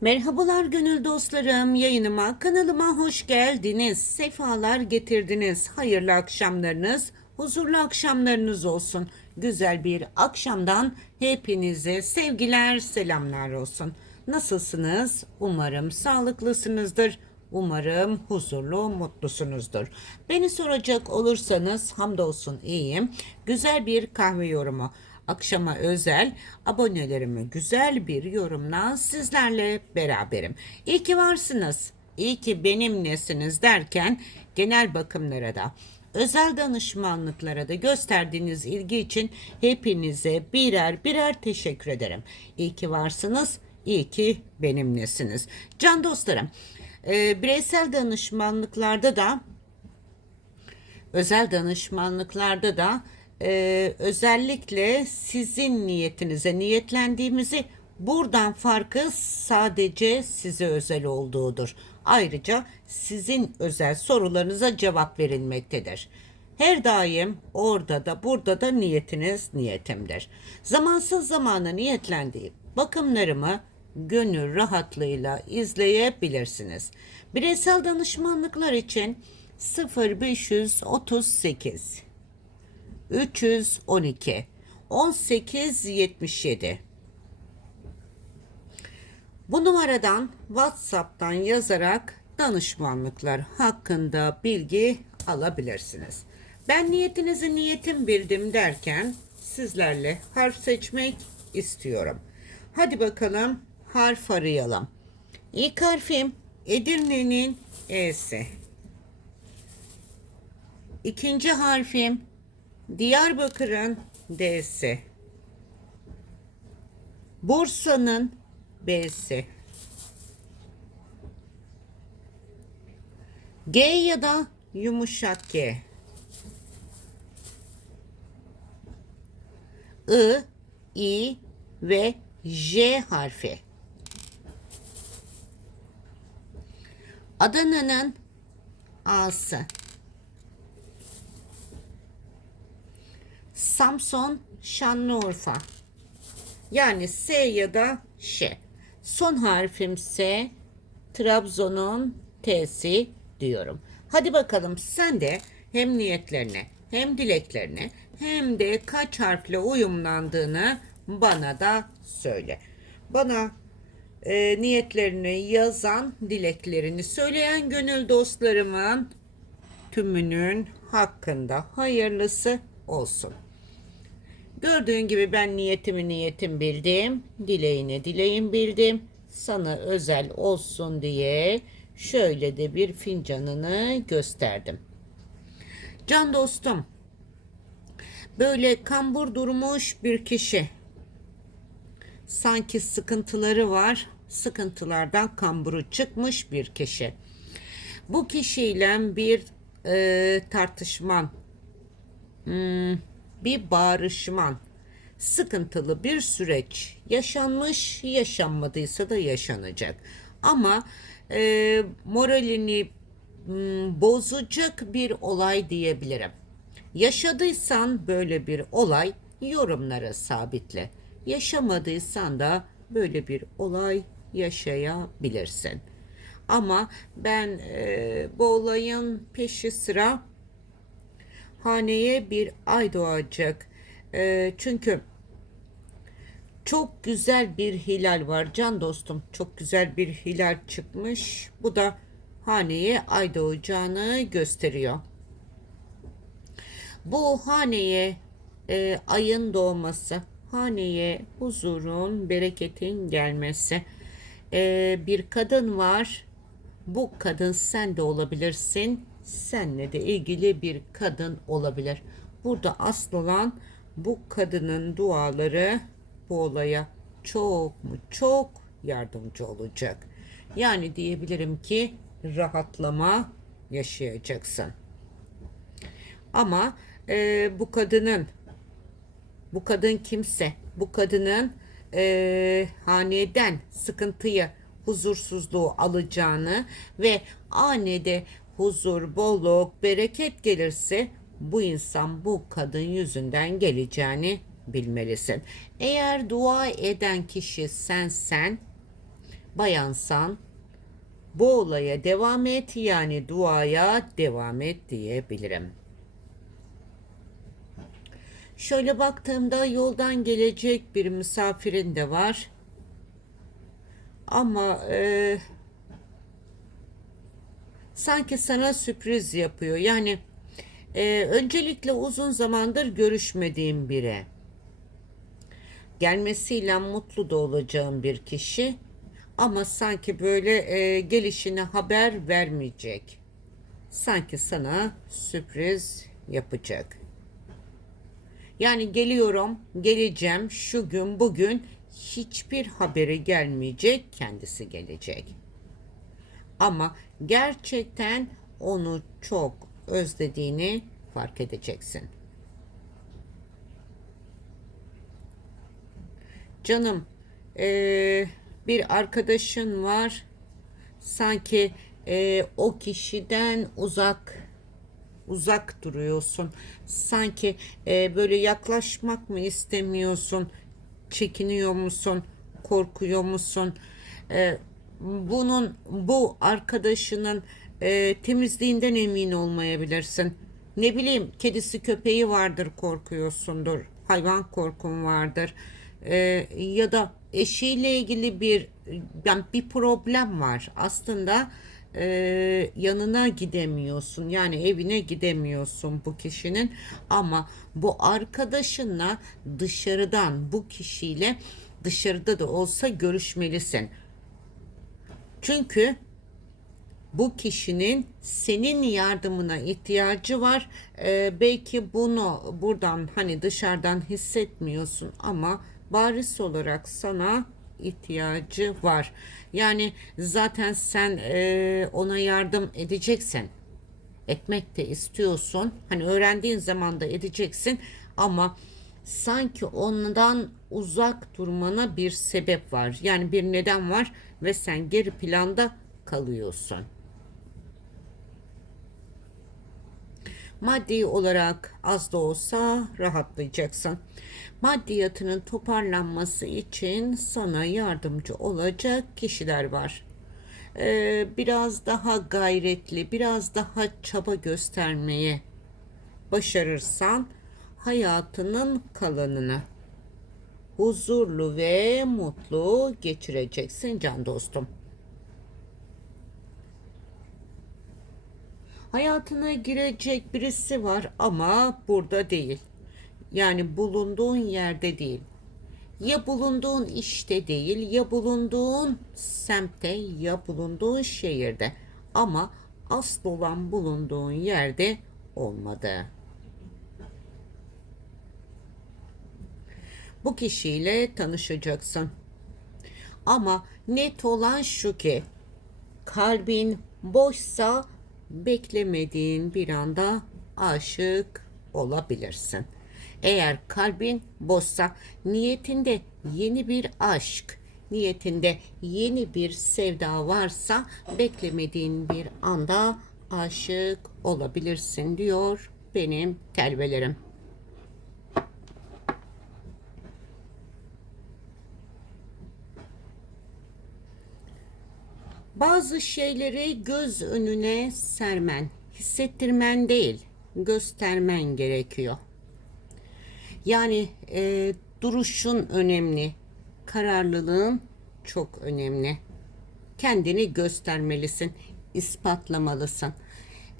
Merhabalar gönül dostlarım. Yayınıma, kanalıma hoş geldiniz. Sefalar getirdiniz. Hayırlı akşamlarınız, huzurlu akşamlarınız olsun. Güzel bir akşamdan hepinize sevgiler, selamlar olsun. Nasılsınız? Umarım sağlıklısınızdır. Umarım huzurlu, mutlusunuzdur. Beni soracak olursanız hamdolsun iyiyim. Güzel bir kahve yorumu. Akşama özel abonelerime güzel bir yorumla sizlerle beraberim. İyi ki varsınız. İyi ki benimlesiniz derken genel bakımlara da özel danışmanlıklara da gösterdiğiniz ilgi için hepinize birer birer teşekkür ederim. İyi ki varsınız. İyi ki benimlesiniz. Can dostlarım, e, bireysel danışmanlıklarda da özel danışmanlıklarda da e, özellikle sizin niyetinize niyetlendiğimizi buradan farkı sadece size özel olduğudur. Ayrıca sizin özel sorularınıza cevap verilmektedir. Her daim orada da burada da niyetiniz niyetimdir. Zamansız zamana niyetlendiğim bakımlarımı gönül rahatlığıyla izleyebilirsiniz. Bireysel danışmanlıklar için 0538 312 1877 Bu numaradan WhatsApp'tan yazarak danışmanlıklar hakkında bilgi alabilirsiniz. Ben niyetinizi niyetim bildim derken sizlerle harf seçmek istiyorum. Hadi bakalım harf arayalım. İlk harfim Edirne'nin E'si. İkinci harfim Diyarbakır'ın D'si. Bursa'nın B'si. G ya da yumuşak G. I, I ve J harfi. Adana'nın A'sı. Samson, Şanlıurfa. Yani S ya da Ş. Son harfim S. Trabzon'un T'si diyorum. Hadi bakalım sen de hem niyetlerini hem dileklerini hem de kaç harfle uyumlandığını bana da söyle. Bana e, niyetlerini yazan, dileklerini söyleyen gönül dostlarımın tümünün hakkında hayırlısı olsun. Gördüğün gibi ben niyetimi niyetim bildim, dileğini dileğim bildim. Sana özel olsun diye şöyle de bir fincanını gösterdim. Can dostum, böyle kambur durmuş bir kişi. Sanki sıkıntıları var, sıkıntılardan kamburu çıkmış bir kişi. Bu kişiyle bir e, tartışman, hmm, bir bağrışman, sıkıntılı bir süreç yaşanmış, yaşanmadıysa da yaşanacak. Ama e, moralini hmm, bozacak bir olay diyebilirim. Yaşadıysan böyle bir olay yorumlara sabitle. Yaşamadıysan da böyle bir olay yaşayabilirsin. Ama ben e, bu olayın peşi sıra haneye bir ay doğacak. E, çünkü çok güzel bir hilal var can dostum. Çok güzel bir hilal çıkmış. Bu da haneye ay doğacağını gösteriyor. Bu haneye e, ayın doğması, haneye huzurun, bereketin gelmesi. E, bir kadın var. Bu kadın sen de olabilirsin. Seninle de ilgili bir kadın olabilir. Burada asıl olan bu kadının duaları bu olaya çok mu çok yardımcı olacak. Yani diyebilirim ki rahatlama yaşayacaksın. Ama e, bu kadının bu kadın kimse bu kadının e, haneden sıkıntıyı huzursuzluğu alacağını ve anede huzur, bolluk, bereket gelirse bu insan bu kadın yüzünden geleceğini bilmelisin. Eğer dua eden kişi sensen bayansan bu olaya devam et yani duaya devam et diyebilirim. Şöyle baktığımda yoldan gelecek bir misafirin de var. Ama e, sanki sana sürpriz yapıyor. Yani e, öncelikle uzun zamandır görüşmediğim biri. Gelmesiyle mutlu da olacağım bir kişi. Ama sanki böyle e, gelişine haber vermeyecek. Sanki sana sürpriz yapacak. Yani geliyorum, geleceğim, şu gün, bugün hiçbir haberi gelmeyecek, kendisi gelecek. Ama gerçekten onu çok özlediğini fark edeceksin. Canım, eee, bir arkadaşın var. Sanki eee, o kişiden uzak uzak duruyorsun. Sanki eee, böyle yaklaşmak mı istemiyorsun? Çekiniyor musun? Korkuyor musun? Eee, bunun bu arkadaşının eee, temizliğinden emin olmayabilirsin. Ne bileyim kedisi köpeği vardır korkuyorsundur. Hayvan korkun vardır. Ee, ya da eşiyle ilgili bir yani bir problem var. Aslında e, yanına gidemiyorsun. Yani evine gidemiyorsun bu kişinin ama bu arkadaşınla dışarıdan bu kişiyle dışarıda da olsa görüşmelisin. Çünkü bu kişinin senin yardımına ihtiyacı var. Ee, belki bunu buradan hani dışarıdan hissetmiyorsun ama bariz olarak sana ihtiyacı var. Yani zaten sen e, ona yardım edeceksin. Etmek de istiyorsun. Hani öğrendiğin zaman da edeceksin ama sanki ondan uzak durmana bir sebep var. Yani bir neden var ve sen geri planda kalıyorsun. Maddi olarak az da olsa rahatlayacaksın. Maddiyatının toparlanması için sana yardımcı olacak kişiler var. Ee, biraz daha gayretli, biraz daha çaba göstermeye başarırsan hayatının kalanını huzurlu ve mutlu geçireceksin can dostum. Hayatına girecek birisi var ama burada değil. Yani bulunduğun yerde değil. Ya bulunduğun işte değil, ya bulunduğun semtte, ya bulunduğun şehirde. Ama asıl olan bulunduğun yerde olmadı. Bu kişiyle tanışacaksın. Ama net olan şu ki kalbin boşsa beklemediğin bir anda aşık olabilirsin. Eğer kalbin boşsa niyetinde yeni bir aşk, niyetinde yeni bir sevda varsa beklemediğin bir anda aşık olabilirsin diyor benim telvelerim. Bazı şeyleri göz önüne sermen, hissettirmen değil, göstermen gerekiyor. Yani e, duruşun önemli, kararlılığın çok önemli. Kendini göstermelisin, ispatlamalısın.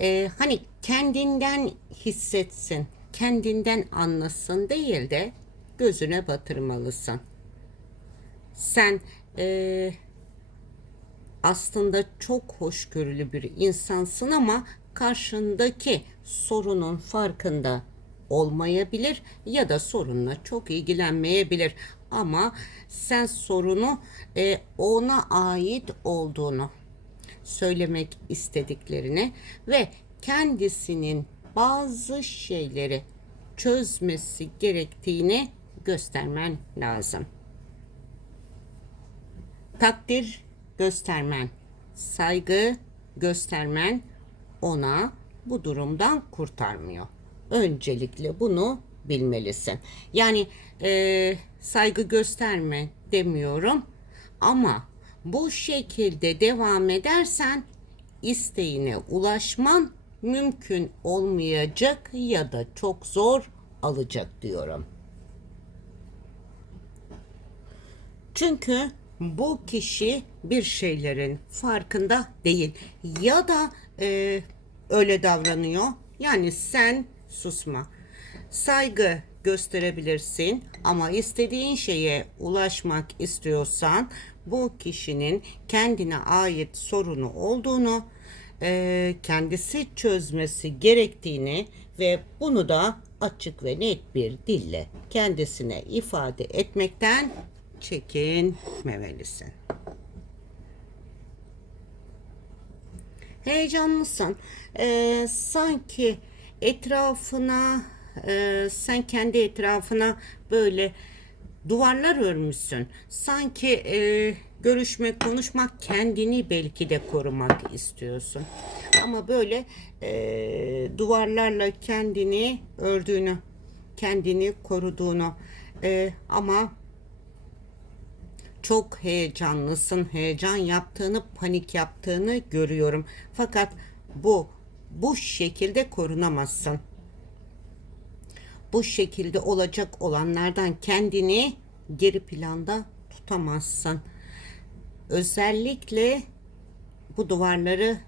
E, hani kendinden hissetsin, kendinden anlasın değil de gözüne batırmalısın. Sen e, aslında çok hoşgörülü bir insansın ama karşındaki sorunun farkında olmayabilir ya da sorunla çok ilgilenmeyebilir ama sen sorunu e, ona ait olduğunu söylemek istediklerini ve kendisinin bazı şeyleri çözmesi gerektiğini göstermen lazım. Takdir göstermen, saygı göstermen ona bu durumdan kurtarmıyor. Öncelikle bunu bilmelisin. Yani e, saygı gösterme demiyorum ama Bu şekilde devam edersen isteğine ulaşman mümkün olmayacak ya da çok zor alacak diyorum. Çünkü bu kişi bir şeylerin farkında değil ya da e, öyle davranıyor. Yani sen susma. Saygı gösterebilirsin ama istediğin şeye ulaşmak istiyorsan bu kişinin kendine ait sorunu olduğunu, e, kendisi çözmesi gerektiğini ve bunu da açık ve net bir dille kendisine ifade etmekten çekinmemelisin. Heyecanlısın. Ee, sanki etrafına e, sen kendi etrafına böyle duvarlar örmüşsün. Sanki e, görüşmek, konuşmak, kendini belki de korumak istiyorsun. Ama böyle e, duvarlarla kendini ördüğünü, kendini koruduğunu e, ama çok heyecanlısın, heyecan yaptığını, panik yaptığını görüyorum. Fakat bu bu şekilde korunamazsın. Bu şekilde olacak olanlardan kendini geri planda tutamazsın. Özellikle bu duvarları,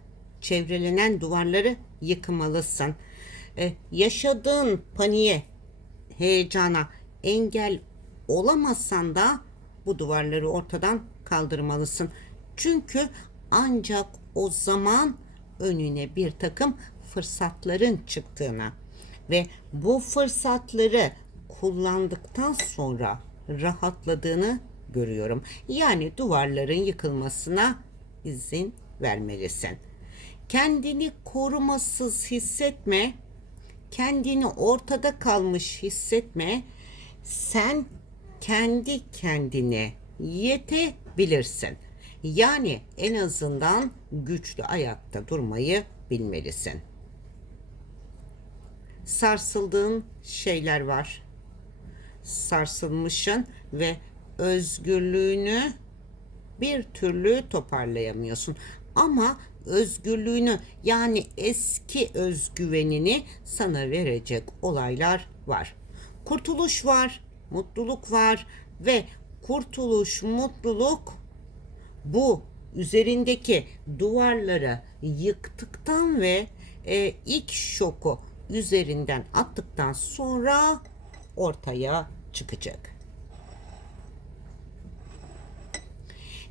çevrelenen duvarları yıkmalısın. Ee, yaşadığın paniğe, heyecana engel olamazsan da bu duvarları ortadan kaldırmalısın. Çünkü ancak o zaman önüne bir takım fırsatların çıktığına ve bu fırsatları kullandıktan sonra rahatladığını görüyorum. Yani duvarların yıkılmasına izin vermelisin. Kendini korumasız hissetme. Kendini ortada kalmış hissetme. Sen kendi kendine yetebilirsin. Yani en azından güçlü ayakta durmayı bilmelisin. Sarsıldığın şeyler var. Sarsılmışsın ve özgürlüğünü bir türlü toparlayamıyorsun. Ama özgürlüğünü yani eski özgüvenini sana verecek olaylar var. Kurtuluş var, mutluluk var ve kurtuluş, mutluluk bu üzerindeki duvarları yıktıktan ve e, ilk şoku üzerinden attıktan sonra ortaya çıkacak.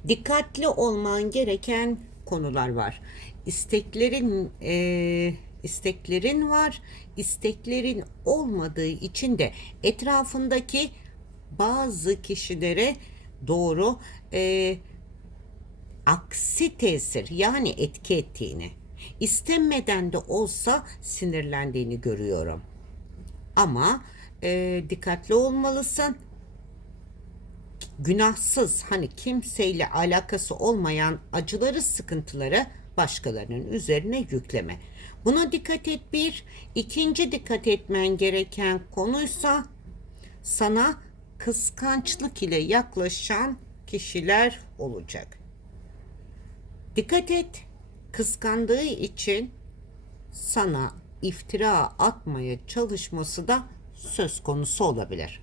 Dikkatli olman gereken konular var. İsteklerin e, isteklerin var. İsteklerin olmadığı için de etrafındaki bazı kişilere doğru e, aksi tesir yani etki ettiğini istenmeden de olsa sinirlendiğini görüyorum. Ama e, dikkatli olmalısın. Günahsız hani kimseyle alakası olmayan acıları sıkıntıları başkalarının üzerine yükleme. Buna dikkat et bir. İkinci dikkat etmen gereken konuysa sana kıskançlık ile yaklaşan kişiler olacak. Dikkat et. Kıskandığı için sana iftira atmaya çalışması da söz konusu olabilir.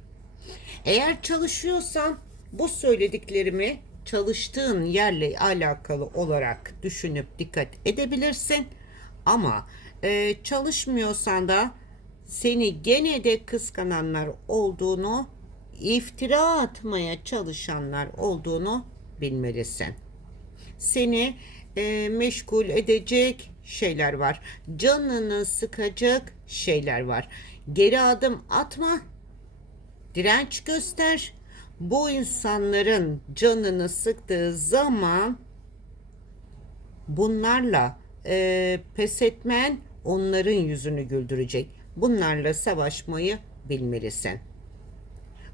Eğer çalışıyorsan bu söylediklerimi çalıştığın yerle alakalı olarak düşünüp dikkat edebilirsin. Ama e, çalışmıyorsan da seni gene de kıskananlar olduğunu, iftira atmaya çalışanlar olduğunu bilmelisin. Seni e, meşgul edecek şeyler var. Canını sıkacak şeyler var. Geri adım atma. Direnç göster. Bu insanların canını sıktığı zaman bunlarla e, pes etmen onların yüzünü güldürecek. Bunlarla savaşmayı bilmelisin.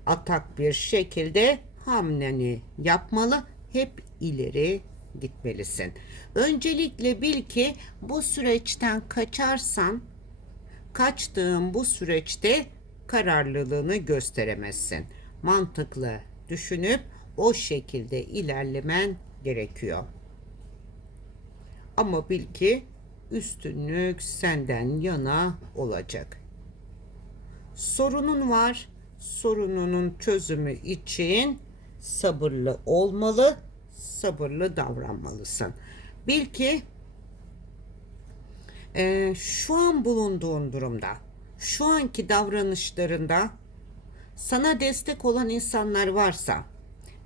Atak bir şekilde hamleni yapmalı. Hep ileri gitmelisin. Öncelikle bil ki bu süreçten kaçarsan kaçtığın bu süreçte kararlılığını gösteremezsin. Mantıklı düşünüp o şekilde ilerlemen gerekiyor. Ama bil ki üstünlük senden yana olacak. Sorunun var. Sorununun çözümü için sabırlı olmalı, sabırlı davranmalısın. Bil ki e, şu an bulunduğun durumda, şu anki davranışlarında sana destek olan insanlar varsa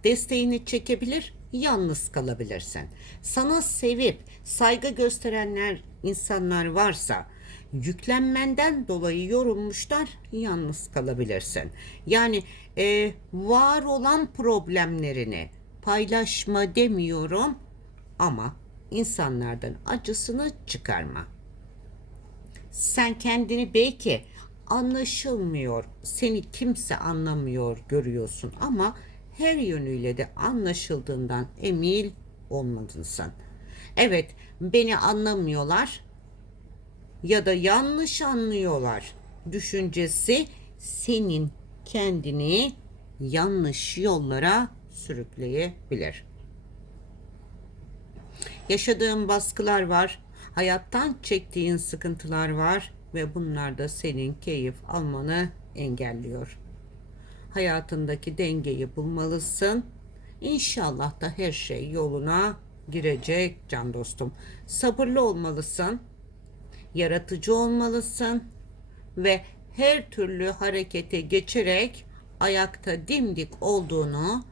desteğini çekebilir, yalnız kalabilirsin. Sana sevip saygı gösterenler insanlar varsa yüklenmenden dolayı yorulmuşlar, yalnız kalabilirsin. Yani e, var olan problemlerini paylaşma demiyorum ama insanlardan acısını çıkarma. Sen kendini belki anlaşılmıyor, seni kimse anlamıyor görüyorsun ama her yönüyle de anlaşıldığından emin olmalısın. Evet, beni anlamıyorlar ya da yanlış anlıyorlar düşüncesi senin kendini yanlış yollara sürükleyebilir. Yaşadığın baskılar var, hayattan çektiğin sıkıntılar var ve bunlar da senin keyif almanı engelliyor. Hayatındaki dengeyi bulmalısın. İnşallah da her şey yoluna girecek can dostum. Sabırlı olmalısın. Yaratıcı olmalısın ve her türlü harekete geçerek ayakta dimdik olduğunu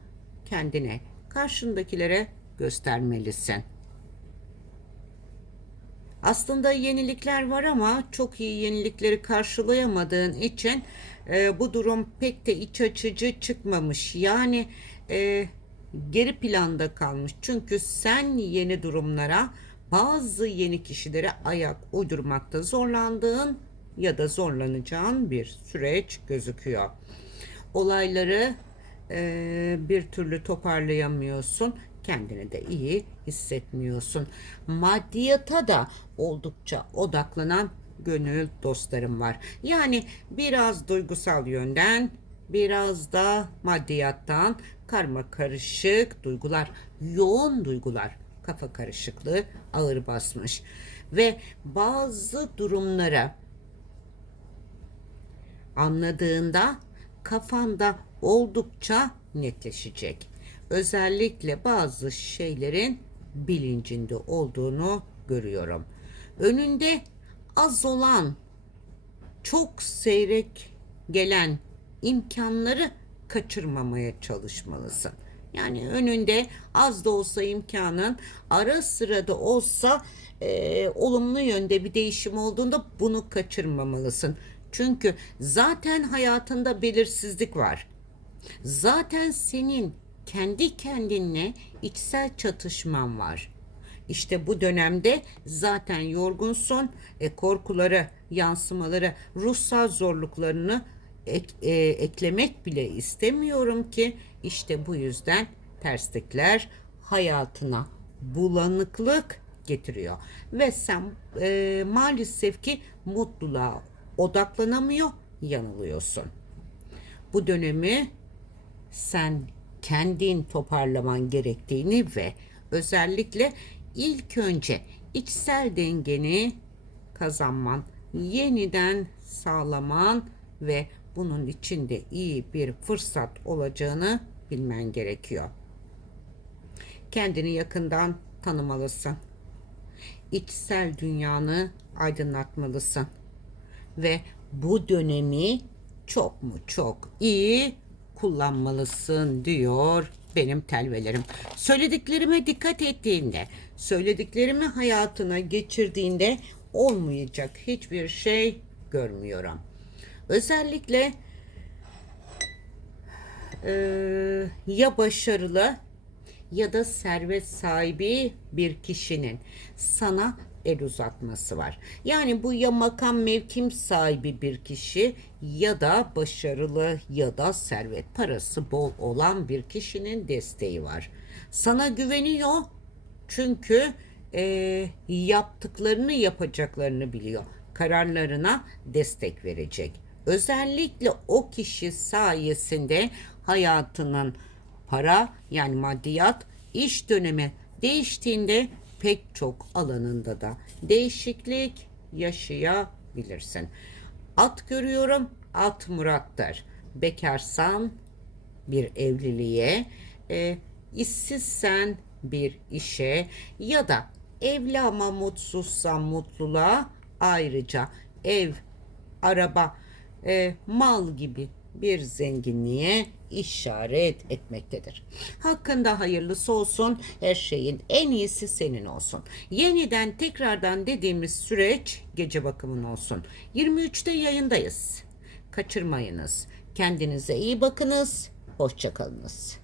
kendine, karşındakilere göstermelisin. Aslında yenilikler var ama çok iyi yenilikleri karşılayamadığın için e, bu durum pek de iç açıcı çıkmamış. Yani e, geri planda kalmış. Çünkü sen yeni durumlara bazı yeni kişilere ayak uydurmakta zorlandığın ya da zorlanacağın bir süreç gözüküyor. Olayları e, bir türlü toparlayamıyorsun kendini de iyi hissetmiyorsun. Maddiyata da oldukça odaklanan gönül dostlarım var. Yani biraz duygusal yönden, biraz da maddiyattan karma karışık duygular, yoğun duygular, kafa karışıklığı ağır basmış ve bazı durumlara anladığında kafanda oldukça netleşecek özellikle bazı şeylerin bilincinde olduğunu görüyorum. Önünde az olan, çok seyrek gelen imkanları kaçırmamaya çalışmalısın. Yani önünde az da olsa imkanın ara sırada olsa e, olumlu yönde bir değişim olduğunda bunu kaçırmamalısın. Çünkü zaten hayatında belirsizlik var. Zaten senin kendi kendinle içsel çatışman var. İşte bu dönemde zaten yorgunsun, e, korkuları, yansımaları, ruhsal zorluklarını ek, e, eklemek bile istemiyorum ki işte bu yüzden terslikler hayatına bulanıklık getiriyor ve sen e, maalesef ki mutluluğa odaklanamıyor, yanılıyorsun. Bu dönemi sen kendin toparlaman gerektiğini ve özellikle ilk önce içsel dengeni kazanman, yeniden sağlaman ve bunun içinde iyi bir fırsat olacağını bilmen gerekiyor. Kendini yakından tanımalısın. İçsel dünyanı aydınlatmalısın ve bu dönemi çok mu çok iyi kullanmalısın diyor benim telvelerim. Söylediklerime dikkat ettiğinde, söylediklerimi hayatına geçirdiğinde olmayacak hiçbir şey görmüyorum. Özellikle e, ya başarılı ya da servet sahibi bir kişinin sana el uzatması var. Yani bu ya makam mevkim sahibi bir kişi ya da başarılı ya da servet parası bol olan bir kişinin desteği var. Sana güveniyor çünkü e, yaptıklarını yapacaklarını biliyor. Kararlarına destek verecek. Özellikle o kişi sayesinde hayatının para yani maddiyat iş dönemi Değiştiğinde pek çok alanında da değişiklik yaşayabilirsin. At görüyorum, at murattır. Bekarsan bir evliliğe, e, işsizsen bir işe ya da evli ama mutsuzsan mutluluğa ayrıca ev, araba, e, mal gibi bir zenginliğe işaret etmektedir. Hakkında hayırlısı olsun, her şeyin en iyisi senin olsun. Yeniden tekrardan dediğimiz süreç gece bakımın olsun. 23'te yayındayız. Kaçırmayınız. Kendinize iyi bakınız. Hoşçakalınız.